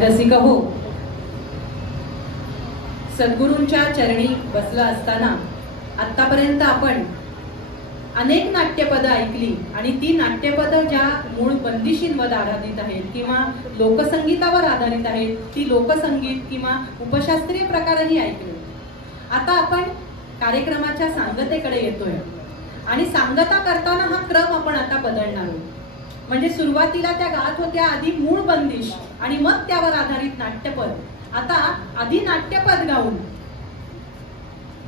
रसिक हो, सद्गुरूंच्या चरणी बसला असताना आतापर्यंत आपण अनेक नाट्यपद ऐकली आणि ती नाट्यपद ज्या मूळ बंदिशींवर आधारित आहेत किंवा लोकसंगीतावर आधारित आहेत ती लोकसंगीत किंवा उपशास्त्रीय प्रकारही ऐकले. आता आपण कार्यक्रमाच्या सांगतेकडे येतोय आणि सांगता करताना हा क्रम आपण आता बदलणार आहोत. म्हणजे सुरुवातीला त्या गात होत्या आधी मूळ बंदिश आणि मग त्यावर आधारित नाट्यपद. आता आधी नाट्यपद गाऊन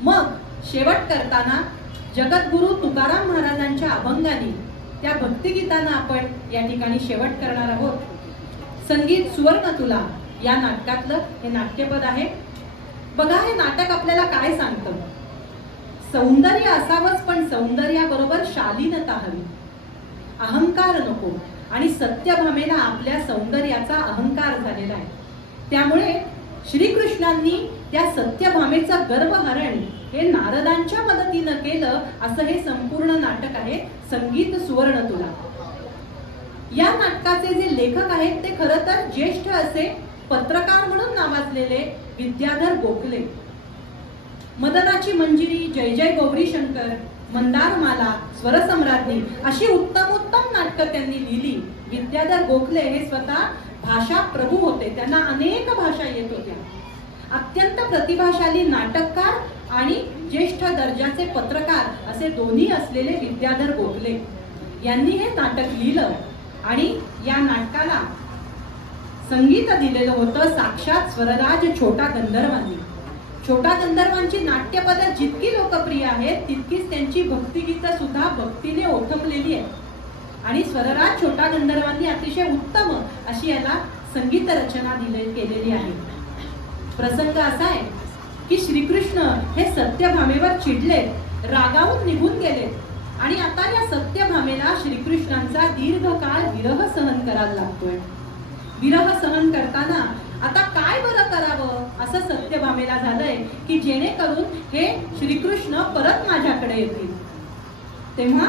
मग शेवट करताना जगद्गुरु तुकाराम महाराजांच्या अभंगाने त्या भक्तिगीतानं आपण या ठिकाणी शेवट करणार आहोत. संगीत सुवर्ण तुला या नाटकातलं हे नाट्यपद आहे. बघा हे नाटक आपल्याला काय सांगतं. सौंदर्य असावंच पण सौंदर्याबरोबर शालीनता हवी, अहंकार नको. आणि सत्यभामेला आपल्या सौंदर्याचा अहंकार झालेला आहे. त्यामुळे श्रीकृष्णांनी त्या सत्यभामेचं गर्भहरण हे नारदांच्या मदतीनं केलं असं हे संपूर्ण नाटक आहे संगीत सुवर्ण तुला. या नाटकाचे जे लेखक आहेत ते खरं तर ज्येष्ठ असे पत्रकार म्हणून नावाजलेले विद्याधर गोखले. मदनाची मंजिरी, जय जय गौरी शंकर, मंदारमाला, स्वरसम्राज्ञी अशी उत्तम उत्तम नाटकं त्यांनी लिहिली. विद्याधर गोखले हे स्वतः भाषा प्रभू होते, त्यांना अनेक भाषा येत होत्या. अत्यंत प्रतिभाशाली नाटककार आणि ज्येष्ठ दर्जाचे पत्रकार असे दोन्ही असलेले विद्याधर गोखले यांनी हे नाटक लिहिलं आणि या नाटकाला संगीत दिलेलं होतं साक्षात स्वरराज छोटा गंधर्वांनी. छोटा गंधर्वांची नाट्यपद जितकी लोकप्रिय आहेत तितकीच त्यांची भक्तिगीत सुद्धा भक्तीने ओथंबलेली आहेत. आणि स्वरराज छोटा गंधर्वांनी अतिशय उत्तम अशी याला संगीत रचना केलेली आहे. प्रसंग असा आहे की श्रीकृष्ण हे सत्यभामेवर चिडले, रागावून निघून गेले आणि आता या सत्यभामेला श्रीकृष्णांचा दीर्घकाळ विरह सहन करायला लागतोय. विरह सहन करताना आता काय बरं करावं असं सत्यभामेला झालंय की जेणेकरून हे श्रीकृष्ण परत माझ्याकडे येतील. तेव्हा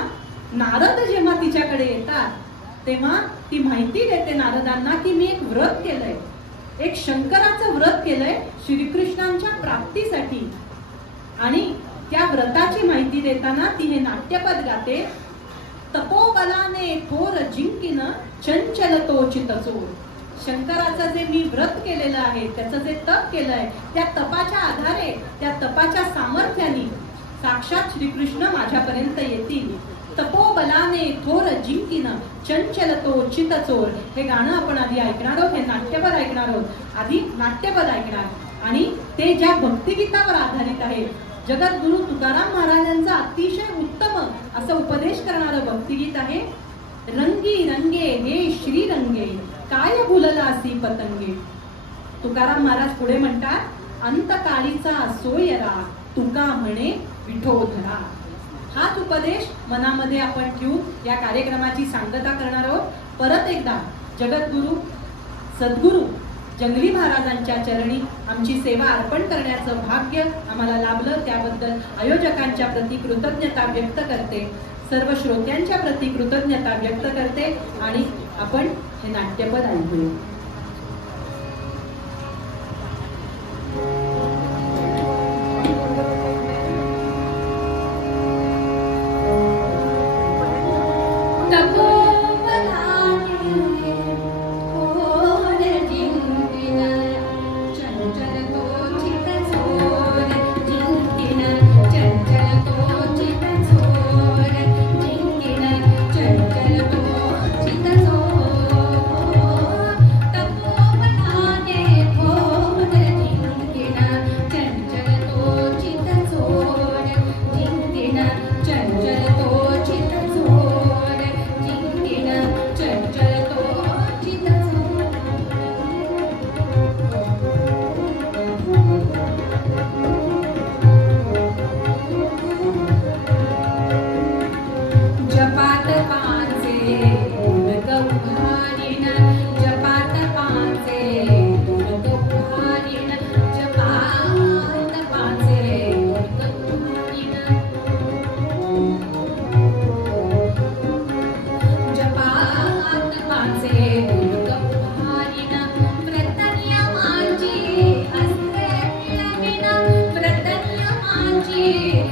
नारद जेव्हा तिच्याकडे येतात तेव्हा ती माहिती देते नारदांना की मी एक व्रत केलंय, एक शंकराचं व्रत केलंय श्रीकृष्णांच्या प्राप्तीसाठी. आणि त्या व्रताची माहिती देताना ती हे नाट्यपद गाते. तपोबलाने थोर जिंकीन चंचल तो चितचोर. शंकराचं जे मी व्रत केलेलं आहे त्याचं जे तप केलंय त्या तपाच्या आधारे त्या तपाच्या सामर्थ्याने साक्षात श्रीकृष्ण माझ्यापर्यंत येतील. तपोबलाने थोर जिंकीन चंचल तो चितचोर हे गाणं आपण आधी ऐकणार आहोत. हे नाट्यपद ऐकणार आहोत. आधी नाट्यपद ऐकणार आणि ते ज्या भक्तिगीतावर आधारित आहे. जगद्गुरु तुकाराम महाराजांचा अतिशय उत्तम असं उपदेश करणारं भक्तिगीत आहे. रंगी रंगे हे श्रीरंगे काय भुललासी पतंगे. तुकाराम महाराज पुढे म्हणतात, अंतकाळीचा सोयरा तुका म्हणे विठोधरा. हाच उपदेश मनामध्ये आपण ठेवून या कार्यक्रमाची सांगता करणार आहोत. परत एकदा जगद्गुरु सद्गुरु जंगली महाराजांच्या चरणी आमची सेवा अर्पण करण्याचं भाग्य आम्हाला लाभलं. त्याबद्दल आयोजकांच्या प्रती कृतज्ञता व्यक्त करते, सर्व श्रोत्यांच्या प्रती कृतज्ञता व्यक्त करते आणि आपण हे नाट्यपद ऐकूया. केलेली